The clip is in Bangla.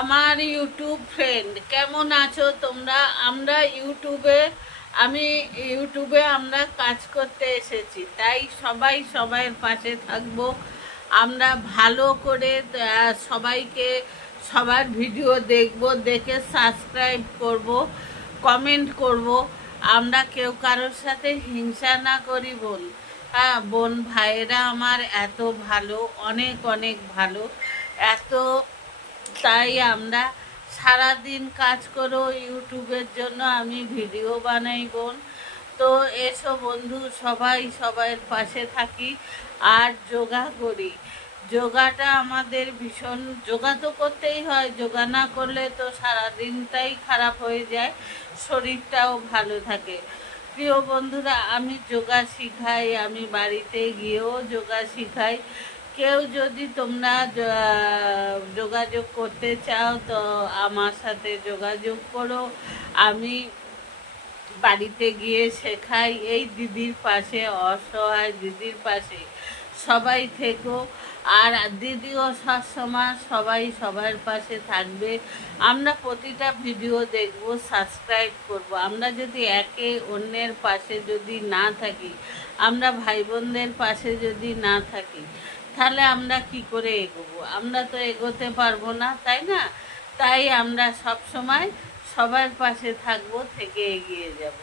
আমার ইউটিউব ফ্রেন্ড কেমন আছো তোমরা? আমি ইউটিউবে আমরা কাজ করতে এসেছি, তাই সবাই সবাইয়ের পাশে থাকবো। আমরা ভালো করে সবাইকে সবার ভিডিও দেখব, দেখে সাবস্ক্রাইব করব, কমেন্ট করব। আমরা কেউ কারোর সাথে হিংসা না করি বোন। হ্যাঁ বোন, ভাইয়েরা আমার এত ভালো, অনেক অনেক ভালো, এত তাই আমরা সারাদিন কাজ করো ইউটিউবের জন্য, আমি ভিডিও বানাই বোন। তো এসো বন্ধু, সবাই সবাইয়ের পাশে থাকি আর যোগা করি। যোগাটা আমাদের ভীষণ, যোগা তো করতেই হয়, যোগা না করলে তো সারাদিনটাই খারাপ হয়ে যায়, শরীরটাও ভালো থাকে। প্রিয় বন্ধুরা, আমি যোগা শিখাই, আমি বাড়িতে গিয়েও যোগা শিখাই। কেউ যদি তোমরা যোগাযোগ করতে চাও তো আমার সাথে যোগাযোগ করো। আমি বাড়িতে গিয়ে শেখাই। এই দিদির পাশে, অসহায় দিদির পাশে সবাই থেকো। আর দিদিও সবসময় সবাই সবার পাশে থাকবে। আমরা প্রতিটা ভিডিও দেখব, সাবস্ক্রাইব করব। আমরা যদি একে অন্যের পাশে যদি না থাকি, আমরা ভাই বোনদের পাশে যদি না থাকি, তাহলে আমরা কি করে এগোবো? আমরা তো এগোতে পারবো না, তাই না? তাই আমরা সব সময় সবার পাশে থাকবো, থেকে এগিয়ে যাব।